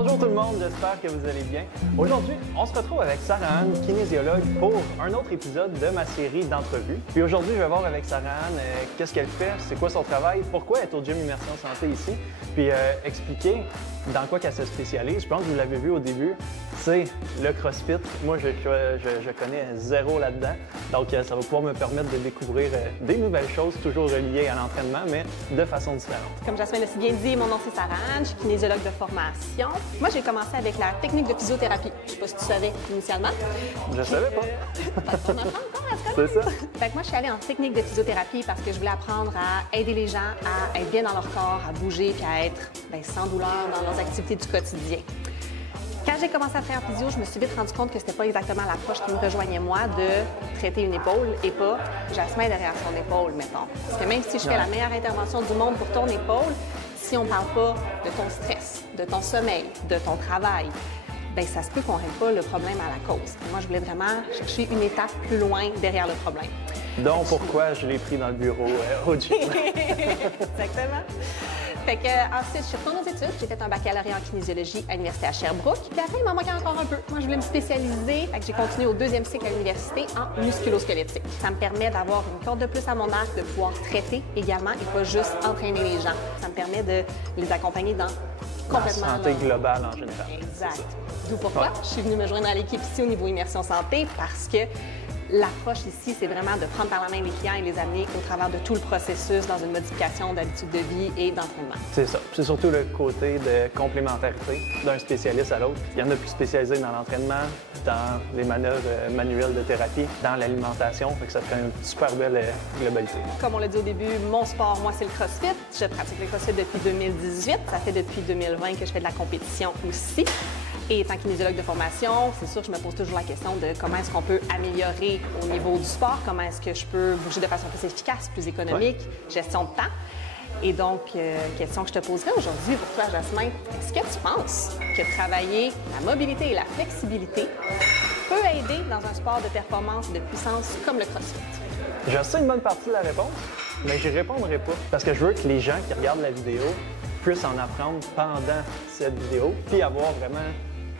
Bonjour tout le monde, j'espère que vous allez bien. Aujourd'hui, on se retrouve avec Sarah-Anne, kinésiologue, pour un autre épisode de ma série d'entrevues. Puis aujourd'hui, je vais voir avec Sarah-Anne qu'est-ce qu'elle fait, c'est quoi son travail, pourquoi elle est au Gym Immersion Santé ici, puis expliquer dans quoi qu'elle se spécialise. Je pense que vous l'avez vu au début, c'est le CrossFit. Moi, je connais zéro là-dedans, donc ça va pouvoir me permettre de découvrir des nouvelles choses, toujours reliées à l'entraînement, mais de façon différente. Comme Jasmine l'a si bien dit, mon nom c'est Sarah-Anne, je suis kinésiologue de formation. Moi, j'ai commencé avec la technique de physiothérapie. Je sais pas si tu savais initialement. Je savais pas. On apprend encore à se C'est ça. Fait que moi, je suis allée en technique de physiothérapie parce que je voulais apprendre à aider les gens à être bien dans leur corps, à bouger puis à être sans douleur dans leurs activités du quotidien. Quand j'ai commencé à faire physio, je me suis vite rendu compte que c'était pas exactement l'approche qui me rejoignait moi de traiter une épaule et pas Jasmine derrière son épaule, mettons. Parce que même si je fais la meilleure intervention du monde pour ton épaule, si on parle pas de ton stress, de ton sommeil, de ton travail, bien, ça se peut qu'on règle pas le problème à la cause. Et moi, je voulais vraiment chercher une étape plus loin derrière le problème. Donc, pourquoi je l'ai pris dans le bureau au gym. Exactement. Fait que, ensuite, je suis retournée aux études. J'ai fait un baccalauréat en kinésiologie à l'Université à Sherbrooke. Puis après, il m'en manquait encore un peu. Moi, je voulais me spécialiser. Fait que j'ai continué au deuxième cycle à l'université en musculo-squelettique. Ça me permet d'avoir une corde de plus à mon arc, de pouvoir traiter également et pas juste entraîner les gens. Ça me permet de les accompagner dans complètement la santé globale en général. Exact. D'où pourquoi je suis venue me joindre à l'équipe ici au niveau immersion santé parce que l'approche ici, c'est vraiment de prendre par la main les clients et les amener au travers de tout le processus dans une modification d'habitude de vie et d'entraînement. C'est ça. C'est surtout le côté de complémentarité d'un spécialiste à l'autre. Il y en a plus spécialisés dans l'entraînement, dans les manœuvres manuelles de thérapie, dans l'alimentation. Fait que ça fait une super belle globalité. Comme on l'a dit au début, mon sport, moi, c'est le CrossFit. Je pratique le CrossFit depuis 2018. Ça fait depuis 2020 que je fais de la compétition aussi. Et étant kinésiologue de formation, c'est sûr que je me pose toujours la question de comment est-ce qu'on peut améliorer au niveau du sport, comment est-ce que je peux bouger de façon plus efficace, plus économique, gestion de temps. Et donc, question que je te poserai aujourd'hui pour toi, Jasmine, est-ce que tu penses que travailler la mobilité et la flexibilité peut aider dans un sport de performance et de puissance comme le CrossFit? Je sais une bonne partie de la réponse, mais je répondrai pas parce que je veux que les gens qui regardent la vidéo puissent en apprendre pendant cette vidéo puis avoir vraiment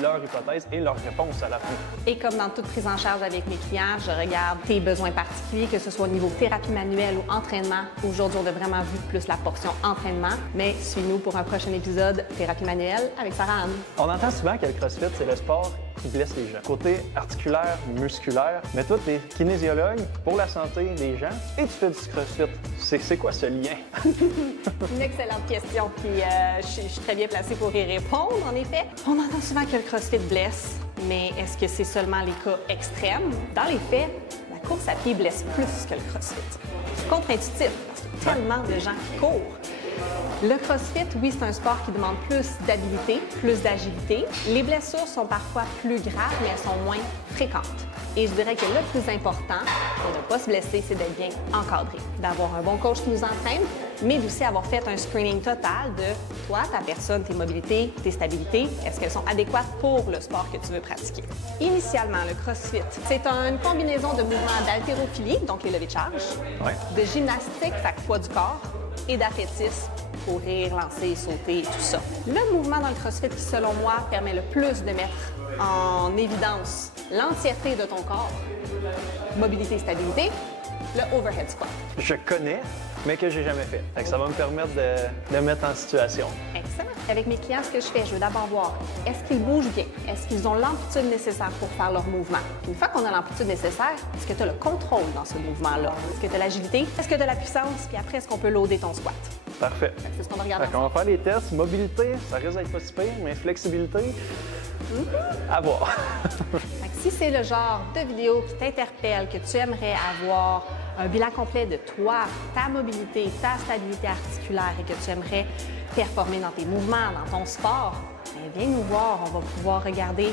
leur hypothèse et leur réponse à la fin. Et comme dans toute prise en charge avec mes clients, je regarde tes besoins particuliers, que ce soit au niveau thérapie manuelle ou entraînement. Aujourd'hui, on a vraiment vu plus la portion entraînement, mais suis-nous pour un prochain épisode thérapie manuelle avec Sarah-Anne. On entend souvent que le CrossFit, c'est le sport qui blesse les gens. Côté articulaire, musculaire, mais toi, tu es kinésiologue pour la santé des gens et tu fais du CrossFit. C'est quoi ce lien? Une excellente question, puis je suis très bien placée pour y répondre, en effet. On entend souvent que le CrossFit blesse, mais est-ce que c'est seulement les cas extrêmes? Dans les faits, la course à pied blesse plus que le CrossFit. C'est contre-intuitif, parce qu'il y a tellement de gens qui courent. Le CrossFit, oui, c'est un sport qui demande plus d'habileté, plus d'agilité. Les blessures sont parfois plus graves, mais elles sont moins fréquentes. Et je dirais que le plus important pour ne pas se blesser, c'est d'être bien encadré, d'avoir un bon coach qui nous entraîne, mais aussi avoir fait un screening total de toi, ta personne, tes mobilités, tes stabilités, est-ce qu'elles sont adéquates pour le sport que tu veux pratiquer. Initialement, le CrossFit, c'est une combinaison de mouvements d'haltérophilie, donc les levées de charge, de gymnastique, fait que poids du corps, et d'athlétisme, courir, lancer, sauter et tout ça. Le mouvement dans le CrossFit qui, selon moi, permet le plus de mettre en évidence l'entièreté de ton corps, mobilité et stabilité, le overhead squat. Je connais, mais que j'ai jamais fait. Fait que ça va me permettre de mettre en situation. Excellent. Avec mes clients, ce que je fais, je veux d'abord voir, est-ce qu'ils bougent bien? Est-ce qu'ils ont l'amplitude nécessaire pour faire leur mouvement? Une fois qu'on a l'amplitude nécessaire, est-ce que tu as le contrôle dans ce mouvement-là? Est-ce que tu as l'agilité? Est-ce que tu as la puissance? Puis après, est-ce qu'on peut loader ton squat? Parfait. C'est ce qu'on va regarder. On va faire les tests. Mobilité, ça risque d'être pas si pire, mais flexibilité, à voir. Si c'est le genre de vidéo qui t'interpelle, que tu aimerais avoir un bilan complet de toi, ta mobilité, ta stabilité articulaire et que tu aimerais performer dans tes mouvements, dans ton sport, bien, viens nous voir. On va pouvoir regarder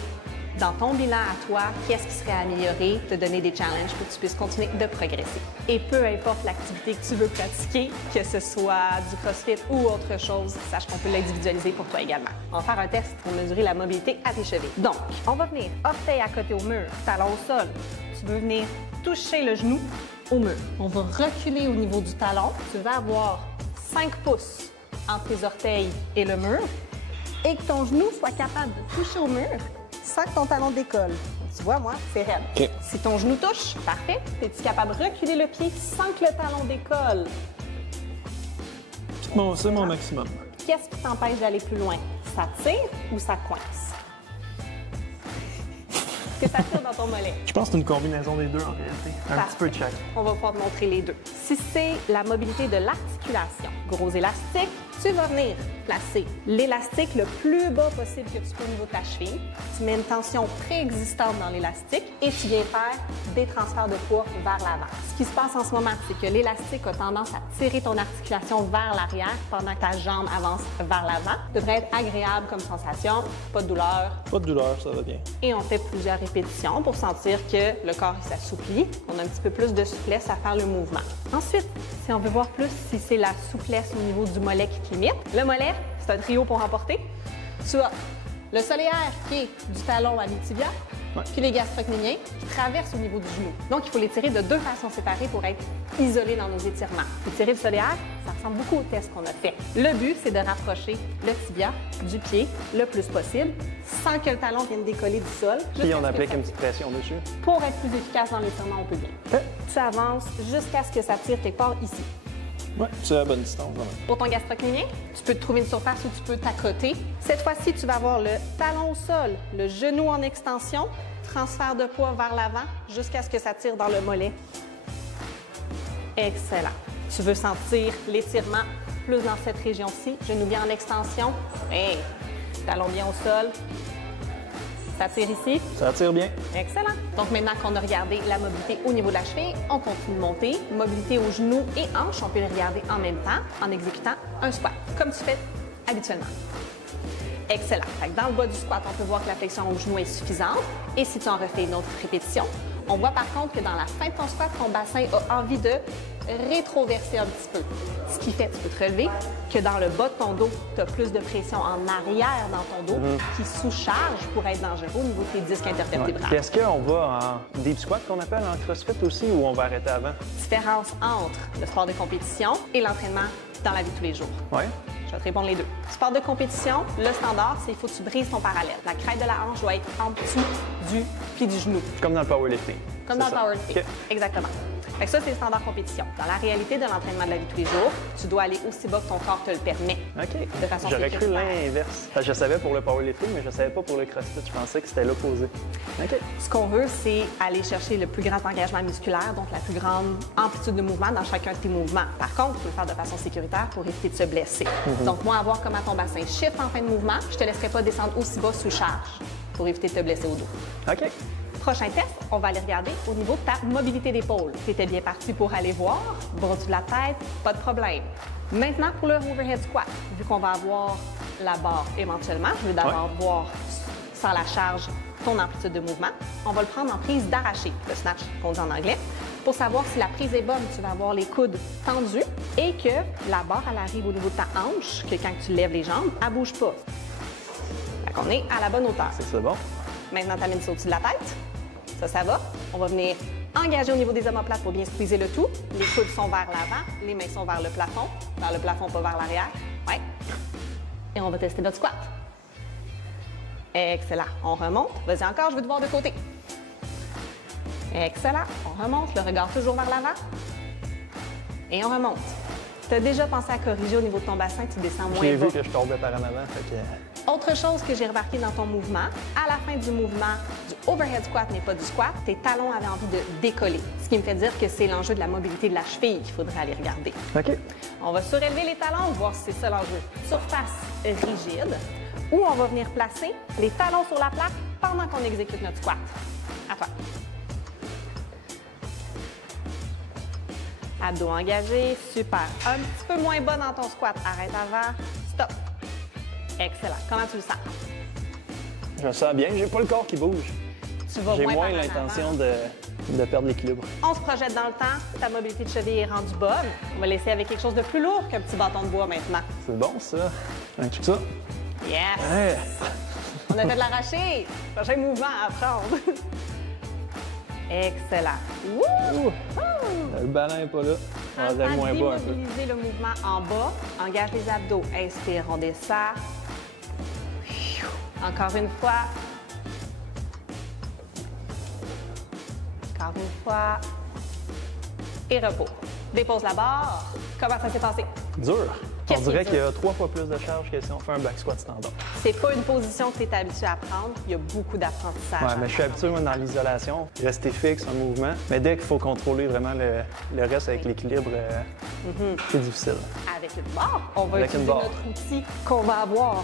dans ton bilan à toi, qu'est-ce qui serait amélioré, te donner des challenges pour que tu puisses continuer de progresser. Et peu importe l'activité que tu veux pratiquer, que ce soit du CrossFit ou autre chose, sache qu'on peut l'individualiser pour toi également. On va faire un test pour mesurer la mobilité à tes chevilles. Donc, on va venir orteil à côté au mur, talon au sol. Tu veux venir toucher le genou au mur. On va reculer au niveau du talon. Tu vas avoir 5 pouces entre tes orteils et le mur. et que ton genou soit capable de toucher au mur sans que ton talon décolle. Tu vois, moi, c'est raide. OK. Si ton genou touche, parfait. Es-tu capable de reculer le pied sans que le talon décolle? Bon, c'est mon maximum. Qu'est-ce qui t'empêche d'aller plus loin? Ça tire ou ça coince? Est-ce que ça tire dans ton mollet? Je pense que c'est une combinaison des deux en réalité. Un Parfait. petit peu de chaque. On va pouvoir te montrer les deux. Si c'est la mobilité de l'articulation, gros élastique, tu vas venir placer l'élastique le plus bas possible que tu peux au niveau de ta cheville. Tu mets une tension préexistante dans l'élastique et tu viens faire des transferts de poids vers l'avant. Ce qui se passe en ce moment, c'est que l'élastique a tendance à tirer ton articulation vers l'arrière pendant que ta jambe avance vers l'avant. Ça devrait être agréable comme sensation, pas de douleur. Pas de douleur, ça va bien. Et on fait plusieurs répétitions pour sentir que le corps s'assouplit. On a un petit peu plus de souplesse à faire le mouvement. Ensuite, si on veut voir plus si c'est la souplesse au niveau du mollet qui te limite, le mollet, c'est un trio pour remporter. Tu as le solaire qui est du talon à l'itibia, puis les gastrocnémiens qui traversent au niveau du genou. Donc, il faut les tirer de deux façons séparées pour être isolés dans nos étirements. Étirer le solaire, ça ressemble beaucoup au test qu'on a fait. Le but, c'est de rapprocher le tibia du pied le plus possible sans que le talon vienne décoller du sol. Puis on applique une petite pression dessus. Pour être plus efficace dans l'étirement, on peut bien. Tu avances jusqu'à ce que ça tire quelque part ici. Ouais, c'est à la bonne distance. Voilà. Pour ton gastrocnémien, tu peux te trouver une surface où tu peux t'accoter. Cette fois-ci, tu vas avoir le talon au sol, le genou en extension, transfert de poids vers l'avant jusqu'à ce que ça tire dans le mollet. Excellent. Tu veux sentir l'étirement plus dans cette région-ci. Genou bien en extension. Hey. Talon bien au sol. Ça tire ici. Ça tire bien. Excellent. Donc maintenant qu'on a regardé la mobilité au niveau de la cheville, on continue de monter. Mobilité aux genoux et hanches, on peut les regarder en même temps en exécutant un squat, comme tu fais habituellement. Excellent. Fait que dans le bas du squat, on peut voir que la flexion au genou est suffisante. Et si tu en refais une autre répétition, on voit par contre que dans la fin de ton squat, ton bassin a envie de rétroverser un petit peu. Ce qui fait, tu peux te relever, que dans le bas de ton dos, tu as plus de pression en arrière dans ton dos qui sous-charge pour être dangereux au niveau de tes disques intervertébrales. Puis est-ce qu'on va en deep squat qu'on appelle en CrossFit aussi ou on va arrêter avant? Différence entre le sport de compétition et l'entraînement dans la vie de tous les jours. Oui. Je vais te répondre les deux. Sport de compétition, le standard, c'est qu'il faut que tu brises ton parallèle. La crête de la hanche doit être en dessous du pied du genou. Comme dans le powerlifting. Comme dans le powerlifting. OK. Exactement. Fait que ça, c'est le standard compétition. Dans la réalité de l'entraînement de la vie de tous les jours, tu dois aller aussi bas que ton corps te le permet. OK. De façon J'aurais cru sécuritaire. l'inverse. Je savais pour le powerlifting, mais je ne savais pas pour le CrossFit. Je pensais que c'était l'opposé. OK. Ce qu'on veut, c'est aller chercher le plus grand engagement musculaire, donc la plus grande amplitude de mouvement dans chacun de tes mouvements. Par contre, tu peux le faire de façon sécuritaire pour éviter de se blesser. Donc, moi, à voir comment ton bassin shift en fin de mouvement, je te laisserai pas descendre aussi bas sous charge pour éviter de te blesser au dos. OK. Prochain test, on va aller regarder au niveau de ta mobilité d'épaule. Tu étais bien parti pour aller voir, bras dessus de la tête, pas de problème. Maintenant, pour le overhead squat, vu qu'on va avoir la barre éventuellement, je veux d'abord voir sans la charge ton amplitude de mouvement. On va le prendre en prise d'arraché, le snatch qu'on dit en anglais. Pour savoir si la prise est bonne, tu vas avoir les coudes tendus et que la barre, elle arrive au niveau de ta hanche, que quand tu lèves les jambes, elle ne bouge pas. Fait qu'on est à la bonne hauteur. C'est bon. Maintenant, tu amènes ça au-dessus de la tête. Ça va. On va venir engager au niveau des omoplates pour bien squeezer le tout. Les coudes sont vers l'avant, les mains sont vers le plafond, pas vers l'arrière. Ouais. Et on va tester notre squat. Excellent. On remonte. Vas-y encore, je veux te voir de côté. Excellent. On remonte, le regard toujours vers l'avant. Et on remonte. Tu as déjà pensé à corriger au niveau de ton bassin, tu descends moins J'ai bas. vu que je tombais par en avant. Fait que... Autre chose que j'ai remarqué dans ton mouvement, à la fin du mouvement du overhead squat, mais pas du squat, tes talons avaient envie de décoller. Ce qui me fait dire que c'est l'enjeu de la mobilité de la cheville qu'il faudrait aller regarder. OK. On va surélever les talons, voir si c'est ça l'enjeu. Surface rigide, où on va venir placer les talons sur la plaque pendant qu'on exécute notre squat. À toi. Abdos engagés, super. Un petit peu moins bas dans ton squat. Arrête avant, stop. Excellent. Comment tu le sens? Je me sens bien. J'ai pas le corps qui bouge. Tu vas J'ai moins moins par en l'intention avant. de perdre l'équilibre. On se projette dans le temps. Ta mobilité de cheville est rendue bonne. On va laisser avec quelque chose de plus lourd qu'un petit bâton de bois maintenant. C'est bon, ça. Un tout ça. Yes! Ouais. On a fait de l'arraché. Prochain mouvement à apprendre. Excellent. Wouh! Le ballon n'est pas là. On va aller moins bas un peu. Démobiliser le mouvement en bas. Engage les abdos. Inspire, on descend. Encore une fois. Encore une fois. Et repos. Dépose la barre. Comment ça s'est passé? Dur. On Qu'est-ce dirait qui est qu'il y dur? a 3 fois plus de charge que si on fait un back squat standard. C'est pas une position que tu es habitué à prendre. Il y a beaucoup d'apprentissage. Ouais, mais je suis habitué, moi, dans l'isolation, rester fixe, un mouvement. Mais dès qu'il faut contrôler vraiment le reste avec l'équilibre, c'est difficile. Avec une barre, on va Avec une utiliser barre. notre outil qu'on va avoir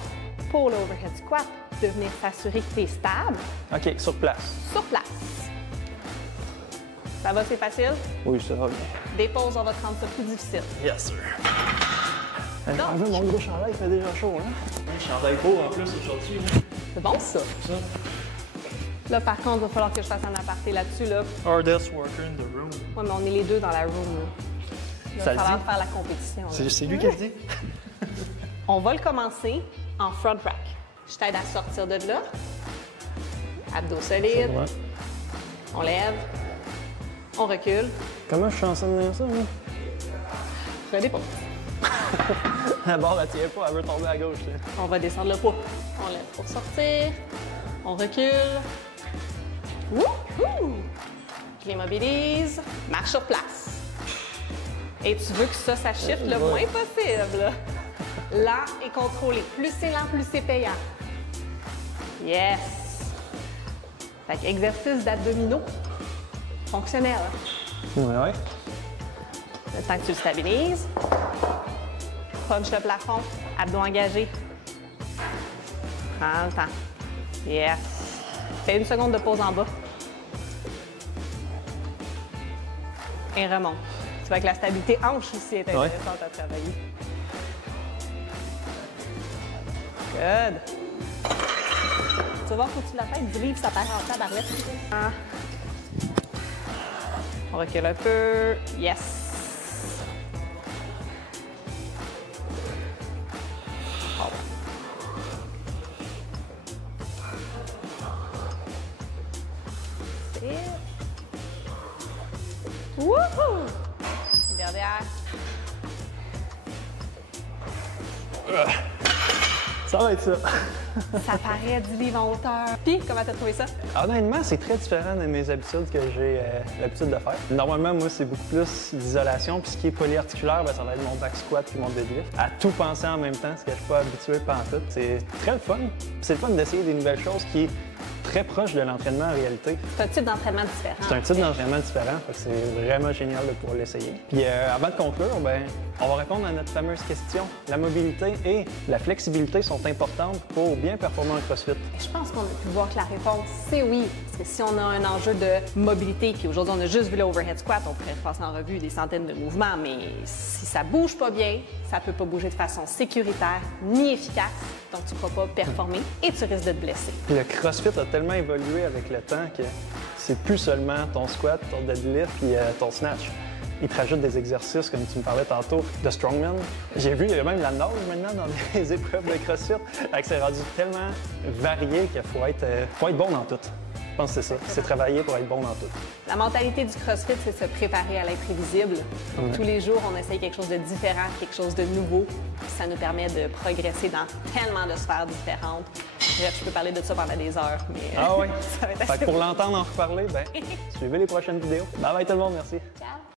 pour l'overhead squat, de venir s'assurer que tu es stable OK, sur place. sur place. Ça va, c'est facile? Oui, ça va bien. Dépose, on va te rendre ça plus difficile. Yes, sir. En fait, mon gros chandail fait déjà chaud, hein? Chandail court en plus aujourd'hui. C'est bon, ça? Là, par contre, il va falloir que je fasse un aparté là-dessus. Là. Hardest worker in the room. Ouais, mais on est les deux dans la room. Là. Il Ça va le falloir dit? faire la compétition. là. C'est lui qui le dit? On va le commencer en front rack. Je t'aide à sortir de là. Abdos solides. Ouais. On lève. On recule. Comment je suis censé de dire ça, moi? Redépose. La barre, elle tient pas, elle veut tomber à gauche. Là. On va descendre le poids. On lève pour sortir. On recule. Wouhou! Je l'immobilise. Marche sur place. Et tu veux que ça shift le moins possible. Lent et contrôlé. Plus c'est lent, plus c'est payant. Yes! Fait que exercice d'abdominaux fonctionnel. Ouais. Le temps que tu le stabilises. Punch le plafond. Abdos engagés. Prends le temps. Yes. Fais une seconde de pause en bas. Et remonte. Tu vois que la stabilité hanche aussi est intéressante à travailler. Good. Tu vas voir, faut que tu la fasses. Du livre, ça perd en tabarouette. Ah. On recule un peu. Yes. Oh. C'est... Wouhou! Dernière. Ça va être ça. Ça paraît 10 livres en hauteur. Puis, comment t'as trouvé ça? Honnêtement, c'est très différent de mes habitudes que j'ai l'habitude de faire. Normalement, moi, c'est beaucoup plus d'isolation. Puis ce qui est polyarticulaire, ben, ça va être mon back squat puis mon deadlift. À tout penser en même temps, ce que je suis pas habitué pantoute. C'est très le fun. Puis c'est le fun d'essayer des nouvelles choses qui est très proche de l'entraînement en réalité. C'est un type d'entraînement différent. C'est un type d'entraînement différent, fait que c'est vraiment génial de pouvoir l'essayer. Puis avant de conclure, ben, on va répondre à notre fameuse question. La mobilité et la flexibilité sont importantes pour bien performer en CrossFit. Je pense qu'on a pu voir que la réponse, c'est oui. Parce que si on a un enjeu de mobilité, puis aujourd'hui, on a juste vu l'overhead squat, on pourrait passer en revue des centaines de mouvements, mais si ça bouge pas bien, ça peut pas bouger de façon sécuritaire ni efficace, donc tu ne pourras pas performer et tu risques de te blesser. Puis le CrossFit a tellement évolué avec le temps que c'est plus seulement ton squat, ton deadlift puis ton snatch. Ils te rajoutent des exercices, comme tu me parlais tantôt, de strongman. J'ai vu, il y a même la nage maintenant dans les épreuves de CrossFit. Fait que c'est rendu tellement varié qu'il faut être bon dans tout. Je pense que c'est ça. C'est travailler pour être bon dans tout. La mentalité du CrossFit, c'est de se préparer à l'imprévisible. Donc, tous les jours, on essaye quelque chose de différent, quelque chose de nouveau. Ça nous permet de progresser dans tellement de sphères différentes. Bref, je peux parler de ça pendant des heures, mais Ah oui? ça va être Fait assez... que pour l'entendre en reparler, ben, suivez les prochaines vidéos. Bye bye tout le monde, merci. Ciao!